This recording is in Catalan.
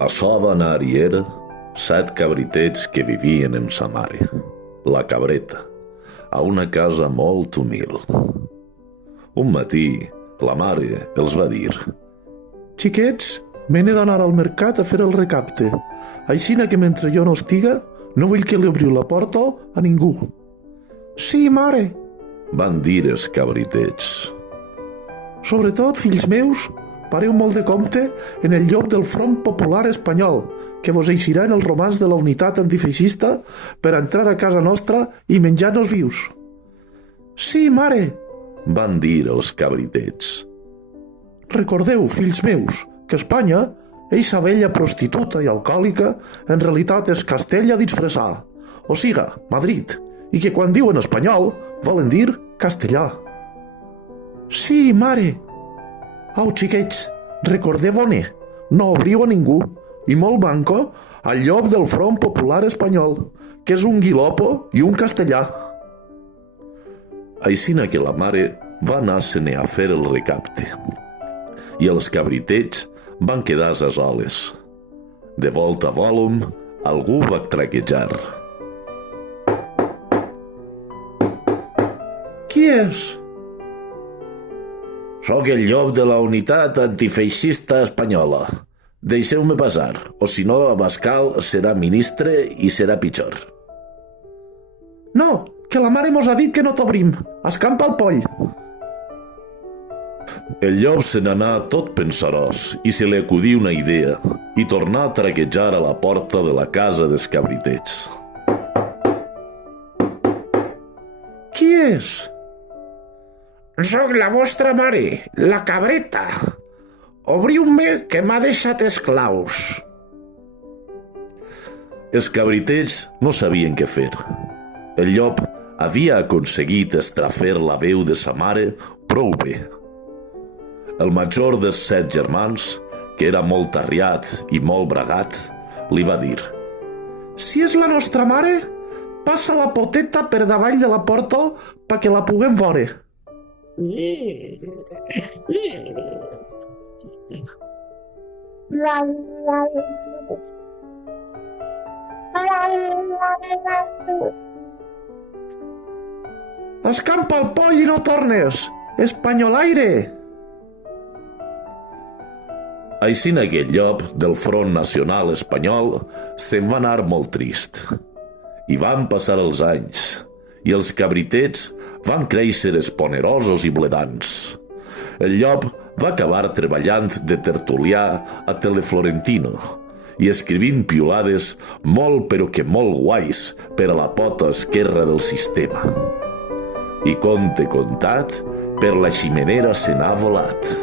Açò va anar i era 7 cabritets que vivien en sa mare, la Cabreta, a una casa molt humil. Un matí, la mare els va dir: «Xiquets, me n'he d'anar al mercat a fer el recapte. Aixina que mentre jo no estiga, no vull que li obriu la porta a ningú». «Sí, mare», van dir els cabritets. «Sobretot, fills meus, pareu molt de compte en el llop del Front Popular Espanyol, que vos eixirà en el romanç de la unitat antifeixista per entrar a casa nostra i menjar-nos vius». «Sí, mare», van dir els cabritets. «Recordeu, fills meus, que Espanya, eixa vella prostituta i alcohòlica, en realitat és Castella disfressar, o siga, Madrid, i que quan diuen espanyol volen dir castellà». «Sí, mare». «Au, xiquets, recordeu-ne, no obriu a ningú, i molt banco al llop del Front Popular Espanyol, que és un guilopo i un castellà». Aixina que la mare va anar-se'n a fer el recapte, i els cabritets van quedar a soles. De volta a volum, algú va traquejar. «Qui és?» «Soc el llop de la unitat antifeixista espanyola. Deixeu-me passar, o si no, Abascal serà ministre i serà pitjor». «No, que la mare mos ha dit que no t'obrim. Escampa el poll». El llop se n'anà tot pensarós i se li acudí una idea i tornà a traquejar a la porta de la casa dels cabritets. «Qui és?» «Soc la vostra mare, la Cabreta. Obriu-me, que m'ha deixat esclaus». Els cabritets no sabien què fer. El llop havia aconseguit estrafer la veu de sa mare prou bé. El major dels 7 germans, que era molt arriat i molt bragat, li va dir: «Si és la nostra mare, passa la poteta per davall de la porta perquè la puguem veure». «Escampa el poll i no tornes! Espanyolaire!» Aixina que el llop del Front Nacional Espanyol se'n va anar molt trist. I van passar els anys, i els cabritets van créixer esponerosos i bledants. El llop va acabar treballant de tertulià a Teleflorentino i escrivint piulades molt però que molt guais per a la pota esquerra del sistema. I conte contat, per la ximenera se n'ha volat.